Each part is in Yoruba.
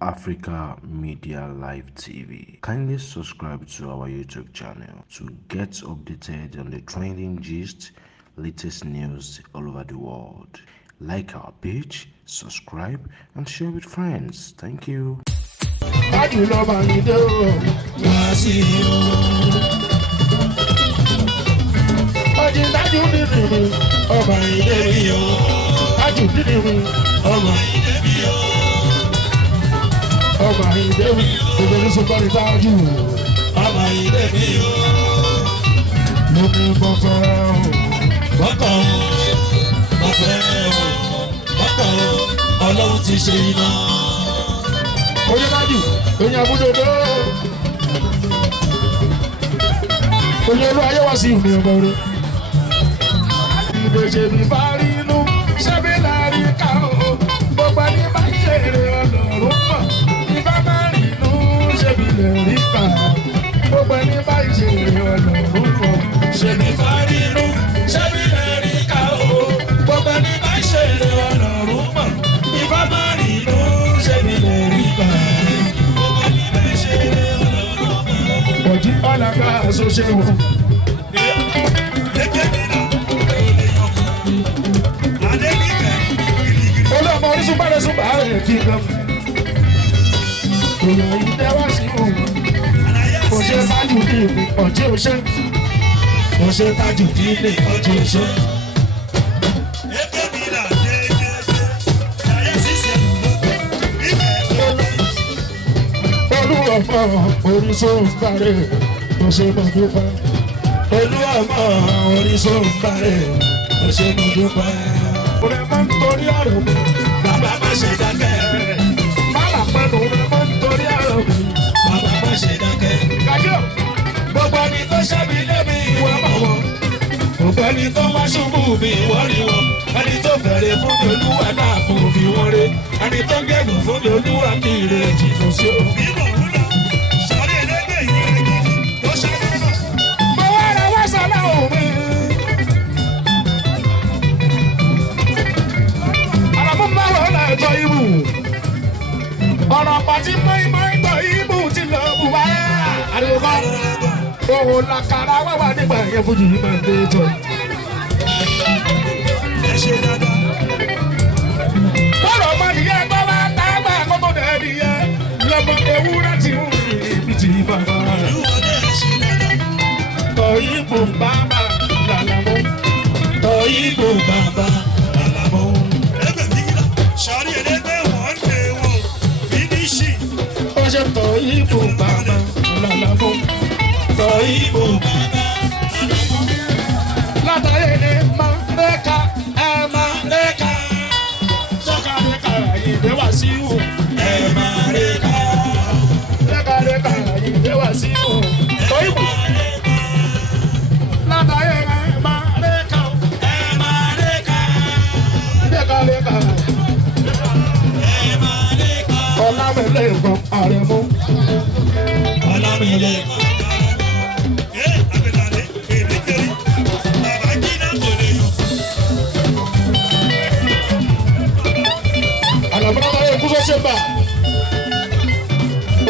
Africa Media Live TV. Kindly subscribe to our YouTube channel to get updated on the trending gist, latest news all over the world. Like our page, subscribe, and share with friends. Thank you. Ọmọ ìdè mi, obìnrin sọ bọ́ọ̀lì tájú. Ọmọ ìdè mi o. Mo ní bọ́fẹ́ o. Bọ́kọ̀ o. Bọ́fẹ́ o. Bọ́kọ̀ o. Ọlọ́run ti ṣe iná. Oyèbájú, oyè abúdódó. Oyè olú ayé wá sí ìlú ọmọ rẹ. Ìdèjì mi bá rí inú, ṣẹ́bí láàrin ká o. Gbogbo ẹni bá ń ṣe èrè ọlọ́run pọ̀. Gbogbo ẹni bá ìṣeré ọlọ́run kọ. Ṣèbí fárínú, ṣẹ́bí lẹ́rí ká o. Gbogbo ẹni bá ìṣeré ọlọ́run mọ̀. Ìfá máa rí inú, ṣẹ́bí lẹ́rí ká. Gbogbo ẹni bá ìṣeré ọlọ́run mọ̀. Ọ̀jí ọ̀làgbà àṣọṣe wò. Olóòmọ orísun bá rẹ̀ sún bá rẹ̀ kí n lọ. Èèyàn yìí tẹ́wọ́ sí òun. Oṣé tájù ní ìlú ọ̀jẹ́ oṣé. Oṣé tájù ní ilé ọ̀jẹ́ oṣé. Olúwọ̀mọ̀ orísun bàrẹ̀ oṣé mọ̀dúpẹ́. Olúwọ̀mọ̀ orísun bàrẹ̀ oṣé mọ̀dúpẹ́. Òrè máa ń torí àrùn mi, bàbá má ṣe dákẹ́. Bàbá pẹ̀lú òrè máa ń torí àrùn mi. Bàbá má ṣe dákẹ́. Kájọ́, gbogbo ẹni tó ṣẹ́bi lébi ìwọ mọ̀ wọn. Gbogbo ẹni tó wá ṣubú mi ìwọ rí wọn. Ẹni tó fẹ̀rẹ̀ fún mi olúwa náà kò fi wọ́n ré. Ẹni tó gẹ̀gùn fún mi olúwa kì í re jìnnà sí o. Bíbọ̀ wúlò, sọ̀rí ẹlẹ́gbẹ̀ẹ́ yìí rẹ̀ gidi, ó ṣàlẹ́ náà. Mo wá ra wá sọ́lá òun. Àràmú máa wọ̀ ọ́ náà ẹ̀tọ́ ibù. Ọ̀rọ̀ pàtí mọ́ìmọ́ì tọ̀ ibù ti lọ bù wá. Àdìgbò òun làkàrà wá wà nígbà yẹn fún yìí máa ń dé tọ̀. Ẹ ṣe dáadáa. Bọ́lọ̀ ọmọ nìyẹn tó bá tá a gbà kó tó dẹ̀ nìyẹn. Lọ́mọ ewúrẹ́ ti ń rìn ibi tí bàbá rẹ̀. Tọ̀ ibù bàbá làlàmú. Tọ̀ ibù bàbá làlàmú. Sọ̀rí ẹlẹ́gbẹ́ wọ́n ń lé wọn. Fínísì. Ó ṣe tọ̀ ibù bàbá làlàmú. Tọ̀ ibù bàbá làlàmú. Látàrí ni máa lẹ́ka ẹ̀ máa lẹ́ka. Sọ́ka lẹ́ka ìdè wá sí ìhù. Ẹ̀ máa lẹ́ka. Lẹ́ka lẹ́ka ìdè wá sí ìhù. Tọ̀ ibù. Látàrí ni máa lẹ́ka ẹ̀ máa lẹ́ka. Lẹ́ka lẹ́ka. Ọlámilé kan àrẹ̀mú. Ọlámilé kan. Àlàbọ̀dá yẹ kúrò ṣe bà.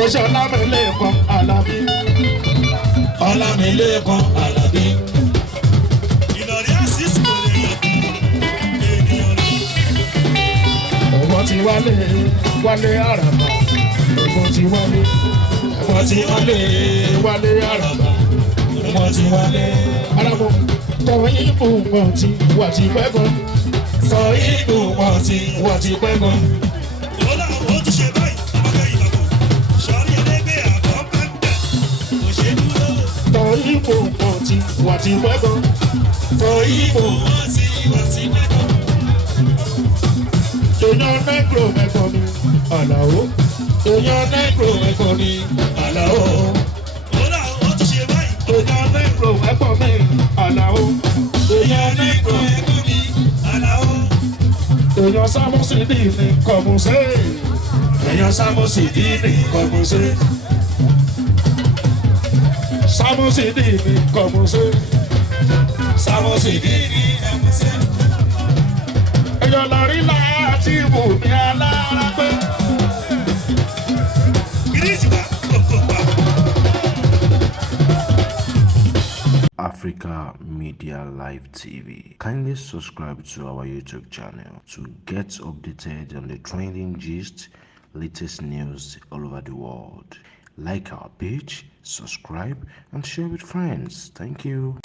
Ó ṣe Ọlámilé kan Àlàbí. Ọlámilé kan Àlàbí. Ìlọ̀rí àṣìṣe kò lè yẹ ènìyàn lọ. Ọ̀wọ́ ti wálé wálé àràbà. Ọ̀wọ́ ti wálé. Ọ̀wọ́ ti wálé wálé àràbà. Ọ̀wọ́ ti wálé. Àràbò tọ̀wọ́ ìbò wọ́n ti wà ti pẹ́ gan. Sọ ìbò wọ́n ti wà ti pẹ́ gan. Lọ́la ó tún ṣe báyìí, ọmọdé ìlọ́kọ̀. Sọ̀rí ẹlẹ́gbẹ́ àbọ̀ pẹ́ńtẹ̀. Kò ṣe dúró. Tọ̀ ìbò wọ́n ti wà ti pẹ́ gan. Sọ ìbò wọ́n ti wà ti pẹ́ gan. Èèyàn nẹ́gbò mẹ́kọ̀ ni Àlàó. Èèyàn nẹ́gbò mẹ́kọ̀ ni Àlàó. Lọ́la ó tún ṣe báyìí. Èèyàn nẹ́gbò mẹ́kọ̀ ni Àlàó. Èèyàn nẹ́gbò mẹ́kọ̀ ni Àlàó. Èèyàn Sámúsìdì ní Kọ̀mùsẹ́. Èèyàn Sámúsìdì ní Kọ̀mùsẹ́. Sámúsìdì ní Kọ̀mùsẹ́. Sámúsìdì ní Kọ̀mùsẹ́. Èèyàn lọ́rí láti wù mí alára pé. Africa Media Live TV. Kindly subscribe to our YouTube channel to get updated on the trending gist, latest news all over the world. Like our page, subscribe, and share with friends. Thank you.